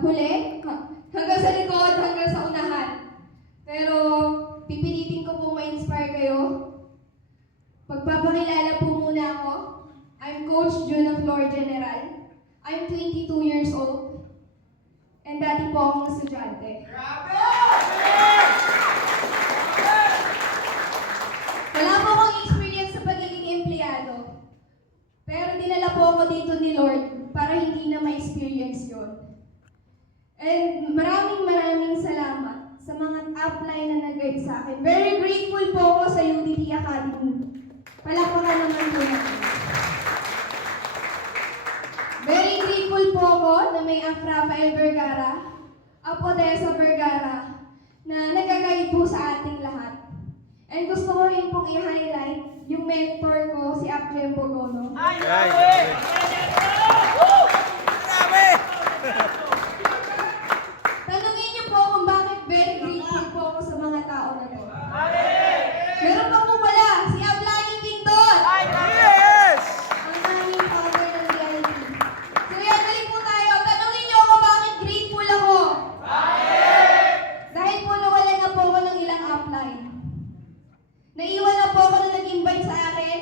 huli, hanggang sa likod, hanggang sa unahan. Pero pipilitin ko pong ma-inspire kayo. Pagpapakilala po muna ako. I'm Coach Juna Flor General. I'm 22 years old. And dati po akong estudyante. Wala po akong experience sa pagiging empleyado. Pero dinala po ako dito ni Lord para hindi na ma-experience yun. And maraming salamat sa mga upline na nag-guide sa akin. Very grateful po ako sa UDT Academy. Palakpakan naman po natin. Very grateful po ako na may Rafael Vergara, Apo Tessa Vergara, na nag-guide po sa ating lahat. And gusto ko rin pong i-highlight yung mentor ko, si Apjem Bogono. Ay, grabe! Grabe! Tanungin niyo po kung bakit very grateful po ako sa mga tao na to. Meron pa po wala, si Ablani Pinton! Yes! Ang aming father ng DIT. So yan, balik po tayo. Tanungin niyo ako bakit grateful ako. Dahil po nawalan na po ako ng ilang upline. Naiwan na po ako na nag-invite sa akin,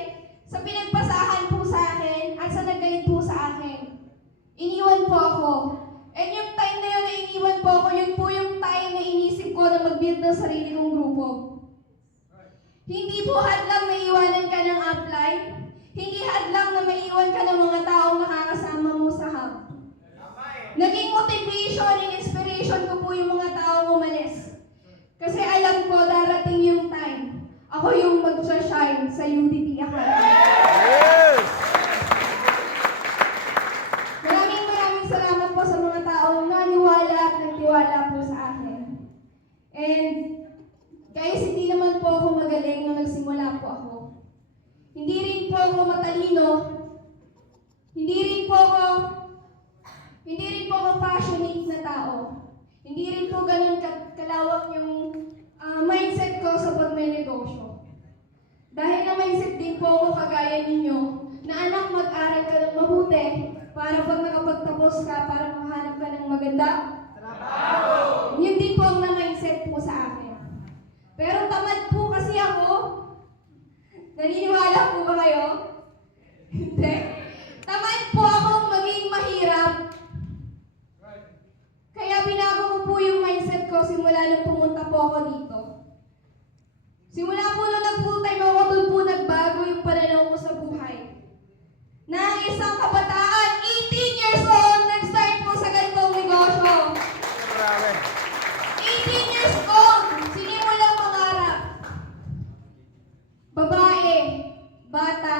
sa pinagpasahan po sa akin, at sa nag-guide po sa akin. Iniwan po ako. And yung time na yun na iniwan po ako, yun po yung time na inisip ko na mag-build ng sarili kong grupo. Hindi po hadlang na iwanan ka ng upline. Hindi hadlang na maiwan ka ng mga taong makakasama mo sa hub. Naging motivation and inspiration ko po yung mga taong umalis. Kasi alam ko darating yung time. Ako yung mag-shine sa UDT Academy. Yes! Maraming salamat po sa mga taong naniwala at nagtiwala po sa akin. And guys, hindi naman po ako magaling nung nagsimula po ako. Hindi rin po ako matalino. Hindi rin po ako passionate na tao. Hindi rin po ganun kalawak yung mindset ko sa pagme-negosyo. Dahil na mindset din po ako kagaya ninyo, na anak mag-aral ka ng mabuti para pag nakapagtapos ka, para makahanap ka ng maganda trabaho. Yun din po ang na-mindset po sa akin. Pero tamad po kasi ako. Naniniwala po ba kayo? Hindi. Tamad po akong maging mahirap. Kaya binago ko po yung mindset ko simula nung pumunta po ako dito. Simula po nung nag-full-time ako, doon po nagbago yung pananaw ko sa buhay. Na ang isang kabataan, 18 years old, nag-start po sa ganitong negosyo. Grabe! 18 years old, sinimulang mangarap. Babae, bata.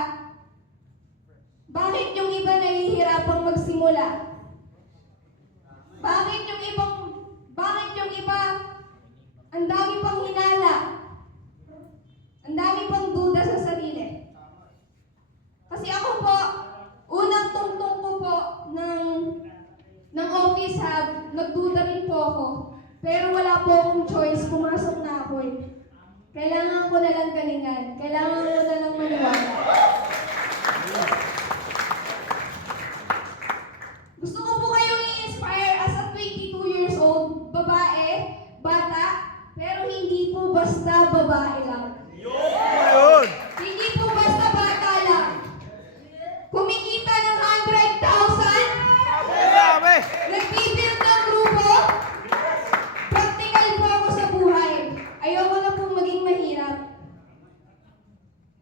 Bakit yung iba nahihirapang magsimula? Bakit yung iba, ang dami pang hinala? Ang dami pang duda sa sarili. Kasi ako po, unang tungtong ko po ng office hub, nagduda rin po ako. Pero wala po akong choice, pumasok na ako eh. Kailangan ko na lang galingan. Kailangan ko na lang maniwala. Gusto ko po kayong i-inspire as a 22 years old, babae, bata, pero hindi po basta babae lang. Yun! Hindi po basta bata lang. Kumikita ng 100,000, Grabe! nag-build ng grupo, practical po ako sa buhay. Ayoko na pong maging mahirap.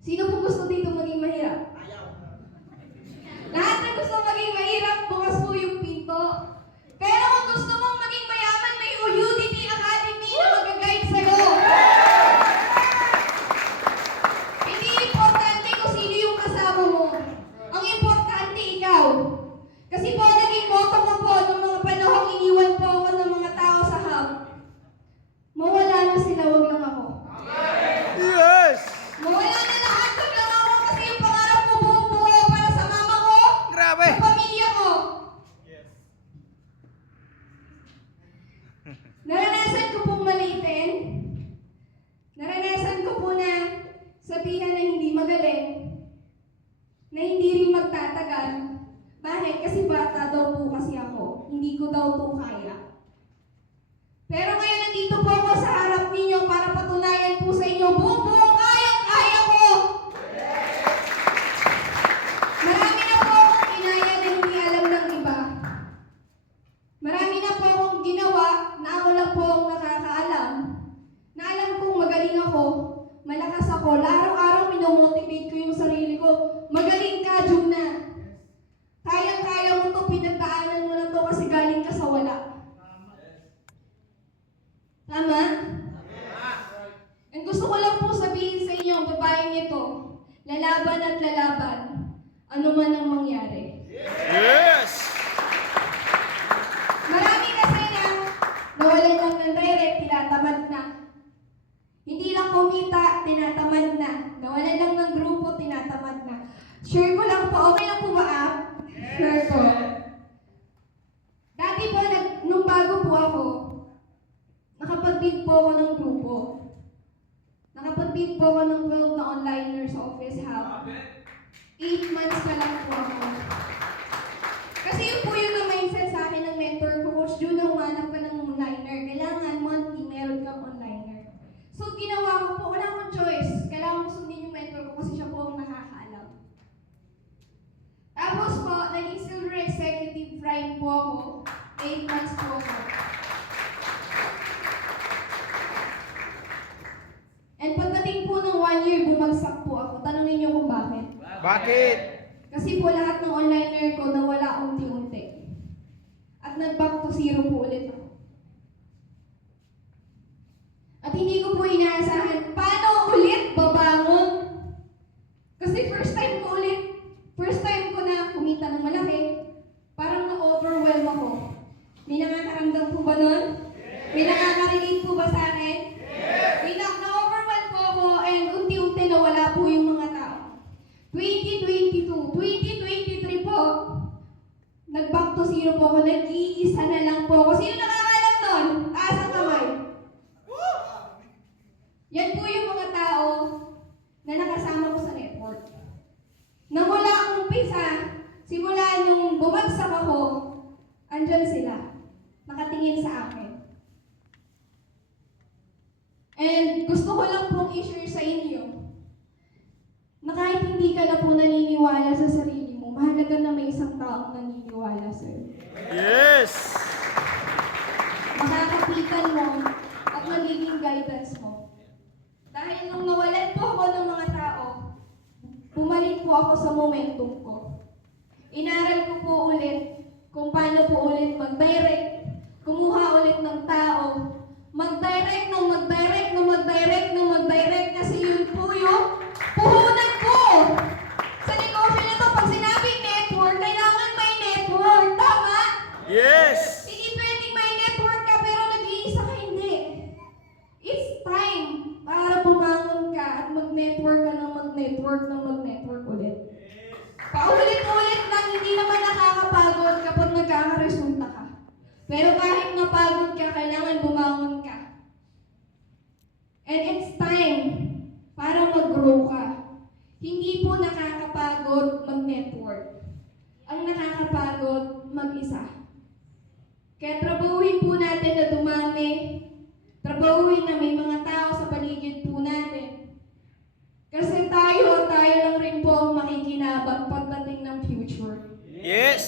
Sino po gusto dito maging mahirap? Lahat na gusto maging mahirap, bukas po yung pinto. Pero kung gusto mong maging mayaman, may UDT Academy na mag-guide sa'yo. Hindi importante kung sino yung kasama mo. Ang importante ikaw. Kasi po, naging motto ko po nung mga panahong iniwan po ako ng mga tao sa hub. Mawala na sila, wag lang ako. Yes! Mawala na lahat, wag lang ako kasi yung pangarap ko buong buo para sa mama ko, Grabe! sa pamilya ko. Naranasan ko pong maliitin. Naranasan ko po na sabihan na hindi magaling, na hindi rin magtatagal. Bakit? Kasi bata daw po kasi ako. hindi ko daw to kaya. Pero ngayon nandito po ako sa harap ninyo para patunayan po sa inyo, buong kayang-kaya ko! Marami na po akong inaya na hindi alam ng iba. Marami na po akong ginawa na ako lang po ang nakakaalam. Na alam kong magaling ako, malakas ako, araw-araw minomotivate ko yung sarili ko. Magaling ka, Juna. Kayang-kaya mo to, pinagdaanan mo na to kasi galing ka sa wala. Tama? And gusto ko lang po sabihin sa inyo, ang babaeng ito, lalaban at lalaban, ano man ang mangyari. Yes! Marami kasi na nawalan lang ng direct, tinatamad na. Hindi lang kumita, tinatamad na. Nawalan lang ng grupo, tinatamad na. Share ko lang po, okay lang po ba, ah? Share ko. Dati po, nung bago po ako, nakapag-build po ako ng grupo. Nakapag-build po ako ng 12 na onliners sa Office Hub. 8 months pa lang po ako. Kasi yun po yung na-mindset sa akin ng mentor ko, Coach Jun, na humanap ka ng onliner. Kailangan monthly meron kang onliner. So ginawa ko po, wala akong choice. Kailangan ko sundin yung mentor ko kasi siya po ang nakakaalam. Tapos po, naging silver executive prime po ako. 8 months po ako. And pagdating po ng 1 year, bumagsak po ako. Tanungin niyo kung bakit. Bakit? Kasi po lahat ng onliner ko nawala unti-unti. At nag-back to zero po ulit ako. At hindi ko po inaasahan, paano ulit babangon? Kasi first time ko na kumita ng malaki, parang na-overwhelm ako. May nakakaramdam po ba nun? May nakaka-relate po ba sa akin? May na-overwhelm po ako and unti-unti nawala po yung mga tao. 2022, 2023 po, nag-back to zero po ako, nag-iisa na lang po ako. Sino nakakalam nun? Taas ang kamay. Yan po yung mga tao na nakasama ko sa network. Na mula akong umpisa, simula nung bumagsak ako, andyan sila, nakatingin sa akin. And gusto ko lang pong i-share sa inyo na kahit hindi ka na po naniniwala sa sarili mo, mahalaga na may isang taong naniniwala sa'yo. Yes! Makakapitan mo at magiging guidance mo. Dahil nung nawalan po ako ng mga tao, bumalik po ako sa momentum ko. Inaral ko po ulit kung paano po ulit mag-direct, kumuha ulit ng tao, mag-direct kasi yun po yung puhunan ko. Sa negosyo na to, pag sinabing network, kailangan may network. Tama? Yes! Hindi pwedeng may network ka pero nag-iisa ka hindi. It's time para bumangon ka at mag-network ka ng mag-network ulit. Paulit-ulit lang, hindi naman nakakapagod kapag nagkakaresulta ka. Pero kahit mapagod ka, kailangan bumangon ka. And it's time para mag-grow ka. Hindi po nakakapagod mag-network. Ang nakakapagod mag-isa. Kaya trabahuin po natin na dumami. Trabahuin na may mga tao sa paligid po natin. Kasi tayo lang rin po ang makikinabang pagdating ng future. Yes!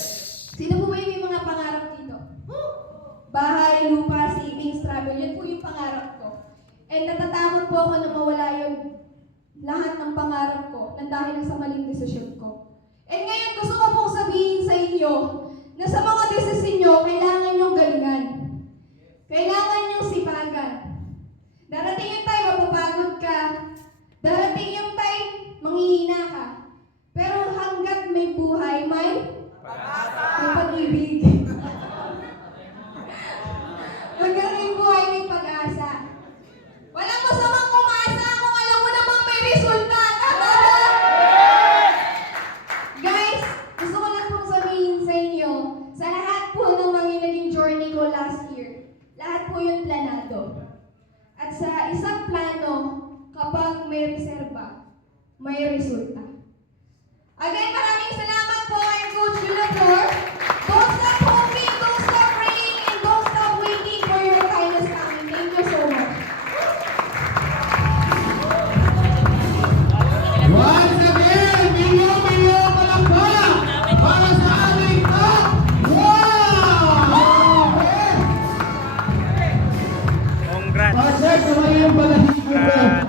Sino po ba yung may mga pangarap dito? Bahay, lupa, savings, travel, yan po yung pangarap ko. And natatakot po ako na mawala yung lahat ng pangarap ko na dahil sa maling desisyon ko. And ngayon gusto ko pong sabihin sa inyo na sa mga desisyon nyo, kailangan nyong galingan. Kailangan nyong sipagan. Darating yung time, mapapagod ka. Darating yung time, manghihina ka. Pero hanggat may buhay, may pag-ibig. Hanggang may buhay, may pag-asa. Walang masamang umasa kung alam mo namang may resulta. Tama ba? Guys, gusto ko lang pong sabihin sa inyo, sa lahat po ng mga naging journey ko last year, lahat po yun planado. At sa isang plano, kapag may reserba, may resulta. Again, maraming salamat po kay Coach Jula Flor. Don't stop hoping, don't stop yung balahibo ko.